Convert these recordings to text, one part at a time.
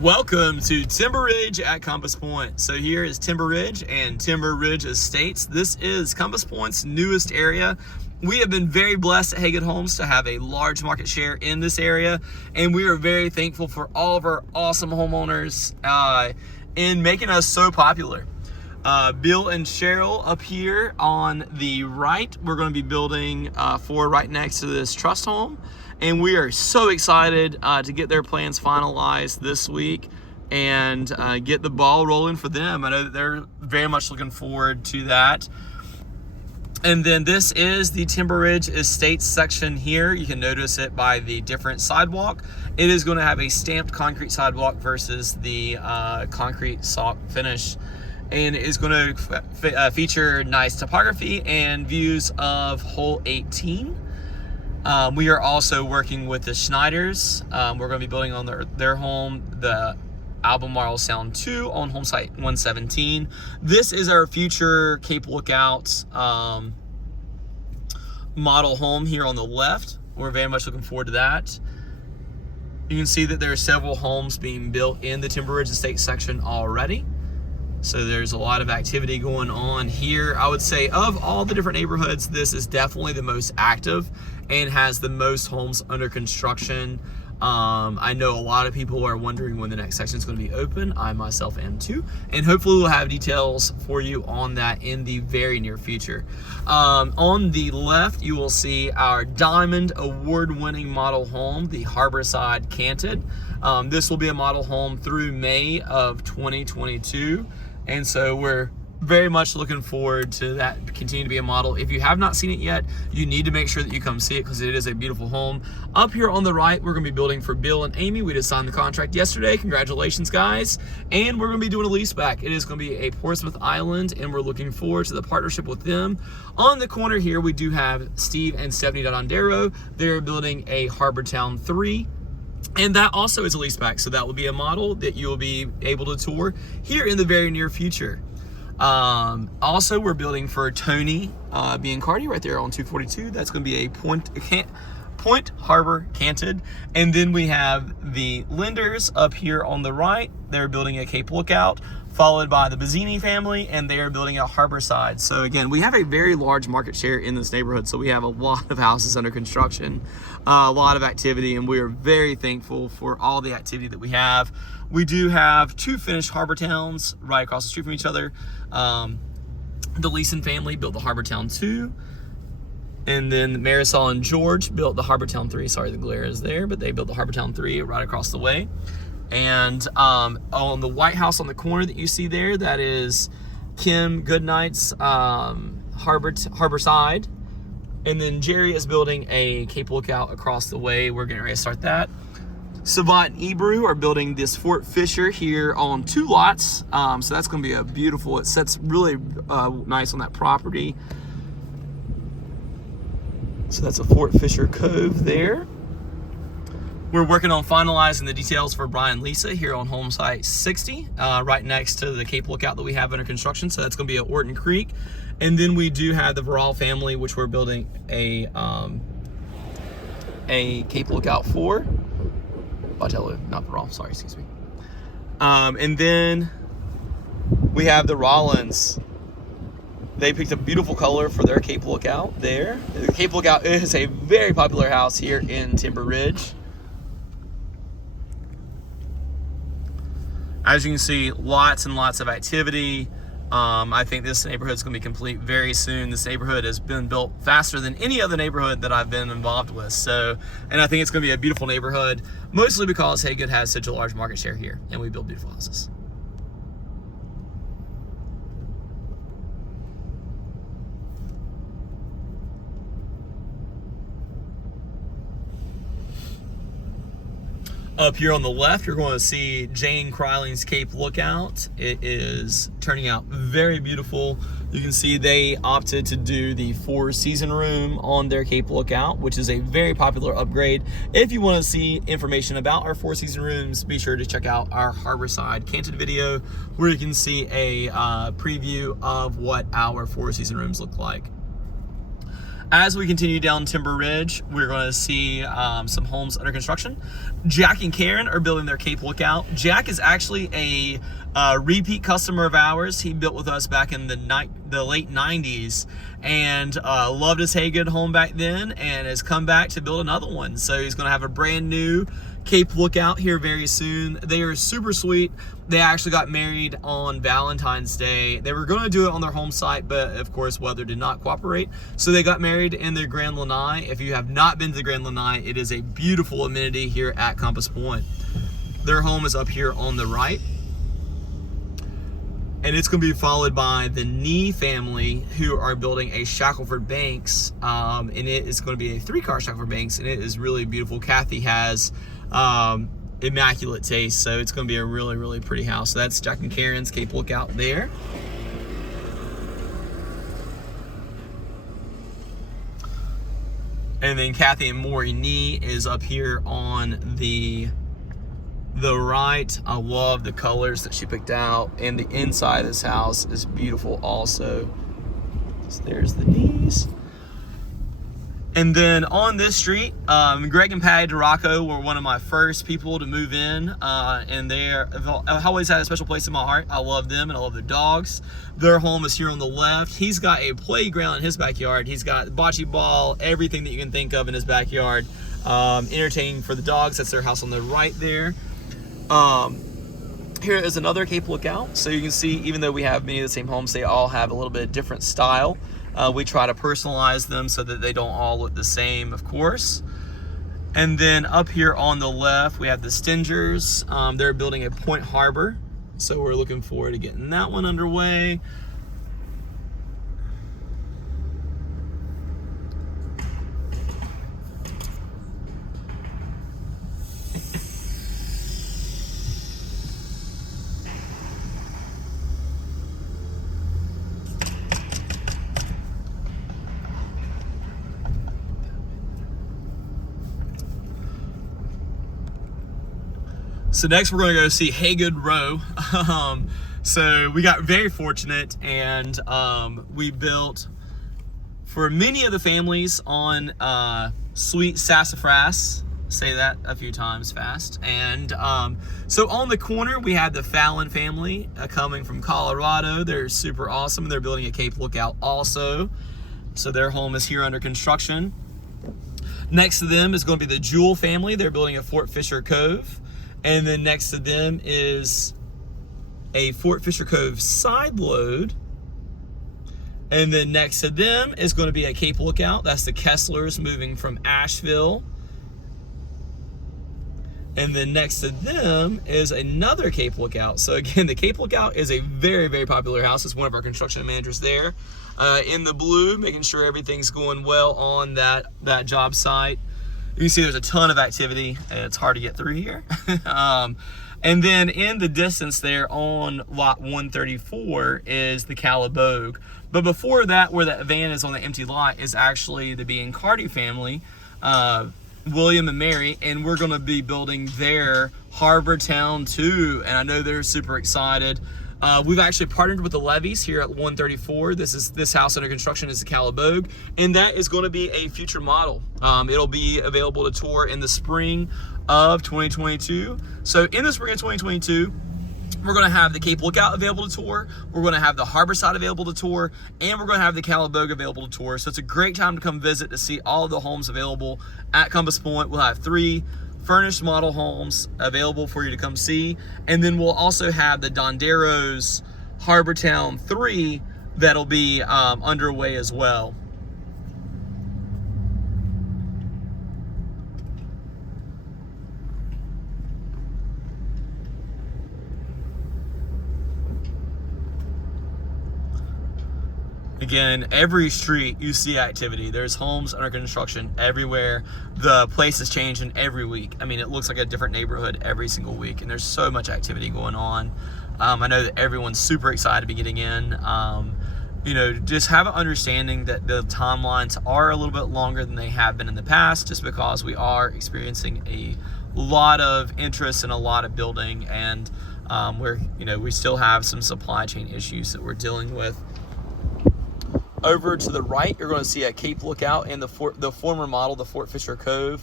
Welcome to Timber Ridge at Compass Point. So here is Timber Ridge and Timber Ridge Estates. This is Compass Point's newest area. We have been very blessed at Haygood Homes to have a large market share in this area, and we are very thankful for all of our awesome homeowners in making us so popular. Bill and Cheryl up here on the right, we're going to be building for right next to this trust home. And we are so excited to get their plans finalized this week and get the ball rolling for them. I know that they're very much looking forward to that. And then this is the Timber Ridge Estates section here. You can notice it by the different sidewalk. It is going to have a stamped concrete sidewalk versus the concrete sock finish. And it is going to feature nice topography and views of hole 18. We are also working with the Schneiders. We're going to be building on their home, the Albemarle Sound 2 on home site 117. This is our future Cape Lookout model home here on the left. We're very much looking forward to that. You can see that there are several homes being built in the Timber Ridge Estate section already. So there's a lot of activity going on here. I would say of all the different neighborhoods, this is definitely the most active and has the most homes under construction. I know a lot of people are wondering when the next section is going to be open. I myself am too. And hopefully we'll have details for you on that in the very near future. On the left, you will see our Diamond Award-winning model home, the Harborside Canted. This will be a model home through May of 2022. And so we're very much looking forward to that continue to be a model. If you have not seen it yet, you need to make sure that you come see it because it is a beautiful home. Up here on the right, we're going to be building for Bill and Amy. We just signed the contract yesterday. Congratulations, guys. And we're going to be doing a lease back. It is going to be a Portsmouth Island, and we're looking forward to the partnership with them. On the corner here, we do have Steve and Stephanie Dondero. They're building a Harbor Town 3. And that also is a lease back, so that will be a model that you will be able to tour here in the very near future. Also, we're building for Tony Biancardi right there on 242. That's going to be a Point Harbor Canted. And then we have the lenders up here on the right. They're building a Cape Lookout, followed by the Bazzini family, and they are building a Harborside. So again, we have a very large market share in this neighborhood, so we have a lot of houses under construction, a lot of activity, and we are very thankful for all the activity that we have. We do have two finished Harbor Towns right across the street from each other. The Leeson family built the Harbor Town 2, and then Marisol and George built the Harbor Town 3. Sorry, the glare is there, but they built the Harbor Town 3 right across the way. And on the White House on the corner that you see there, that is Kim Goodnight's Harborside. And then Jerry is building a Cape Lookout across the way. We're getting ready to start that. Savant and Ebru are building this Fort Fisher here on 2 lots. So that's going to be a beautiful, it sets really nice on that property. So that's a Fort Fisher Cove there. We're working on finalizing the details for Brian and Lisa here on home site 60, right next to the Cape Lookout that we have under construction. So that's going to be at Orton Creek. And then we do have the Verall family, which we're building a Cape Lookout for. Botello, not Verall, sorry, excuse me. And then we have the Rollins. They picked a beautiful color for their Cape Lookout there. The Cape Lookout is a very popular house here in Timber Ridge. As you can see, lots and lots of activity. I think this neighborhood is going to be complete very soon. This neighborhood has been built faster than any other neighborhood that I've been involved with. So, and I think it's going to be a beautiful neighborhood, mostly because Haygood has such a large market share here, and we build beautiful houses. Up here on the left, you're going to see Jane Kreiling's Cape Lookout. It is turning out very beautiful. You can see they opted to do the 4-season room on their Cape Lookout, which is a very popular upgrade. If you want to see information about our 4-season rooms, be sure to check out our Harborside Canted video, where you can see a preview of what our 4-season rooms look like. As we continue down Timber Ridge, we're going to see some homes under construction. Jack and Karen are building their Cape Lookout. Jack is actually a repeat customer of ours. He built with us back in the late 90s and loved his Haygood home back then and has come back to build another one. So he's going to have a brand new Cape Lookout here very soon. They are super sweet. They actually got married on Valentine's Day. They were going to do it on their home site, but of course weather did not cooperate. So they got married in the Grand Lanai. If you have not been to the Grand Lanai, it is a beautiful amenity here at Compass Point. Their home is up here on the right. And it's going to be followed by the Nee family, who are building a Shackelford Banks, and it is going to be a 3-car Shackelford Banks, and it is really beautiful. Kathy has immaculate taste, so it's going to be a really, really pretty house. So that's Jack and Karen's Cape Lookout there. And then Kathy and Maury Nee is up here on the right. I love the colors that she picked out, and the inside of this house is beautiful also. So there's the Nees. And then on this street, Greg and Patty DeRocco were one of my first people to move in, and I've always had a special place in my heart. I love them and I love their dogs. Their home is here on the left. He's got a playground in his backyard. He's got bocce ball, everything that you can think of in his backyard. Entertaining for the dogs. That's their house on the right there. Here is another Cape Lookout. So you can see, even though we have many of the same homes, they all have a little bit different style. We try to personalize them so that they don't all look the same, of course. And then up here on the left, we have the Stingers. They're building a Point Harbor, so we're looking forward to getting that one underway. So next we're going to go see Haygood Row. So we got very fortunate, and we built for many of the families on Sweet Sassafras. Say that a few times fast. And so on the corner we had the Fallon family coming from Colorado. They're super awesome. They're building a Cape Lookout also. So their home is here under construction. Next to them is going to be the Jewell family. They're building a Fort Fisher Cove. And then next to them is a Fort Fisher Cove side load. And then next to them is going to be a Cape Lookout. That's the Kesslers moving from Asheville. And then next to them is another Cape Lookout. So again, the Cape Lookout is a very, very popular house. It's one of our construction managers there in the blue, making sure everything's going well on that job site. You can see there's a ton of activity. It's hard to get through here. And then in the distance there on lot 134 is the Calabogue. But before that, where that van is on the empty lot, is actually the Biancardi family, William and Mary, and we're gonna be building their Harbor Town 2, and I know they're super excited. We've actually partnered with the Levies here at 134. This house under construction is the Calabogue, and that is going to be a future model. It'll be available to tour in the spring of 2022. So in the spring of 2022, we're going to have the Cape Lookout available to tour. We're going to have the Harborside available to tour, and we're going to have the Calabogue available to tour. So it's a great time to come visit to see all of the homes available at Compass Point. We'll have 3 furnished model homes available for you to come see, and then we'll also have the Donderos Harbor Town 3 that'll be underway as well. Again, every street you see activity. There's homes under construction everywhere. The place is changing every week. I mean, it looks like a different neighborhood every single week, and there's so much activity going on. I know that everyone's super excited to be getting in. Just have an understanding that the timelines are a little bit longer than they have been in the past, just because we are experiencing a lot of interest and a lot of building, and we still have some supply chain issues that we're dealing with. over to the right, you're going to see a Cape Lookout and the former model, the Fort Fisher Cove.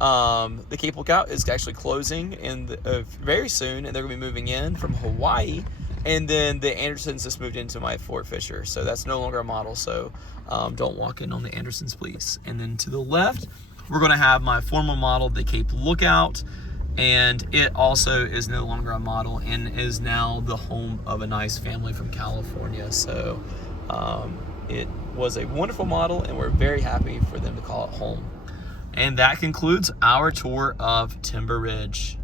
The Cape Lookout is actually closing very soon, and they're going to be moving in from Hawaii. And then the Andersons just moved into my Fort Fisher, so that's no longer a model. So don't walk in on the Andersons, please. And then to the left, we're going to have my former model, the Cape Lookout, and it also is no longer a model and is now the home of a nice family from California. So it was a wonderful model, and we're very happy for them to call it home. And that concludes our tour of Timber Ridge.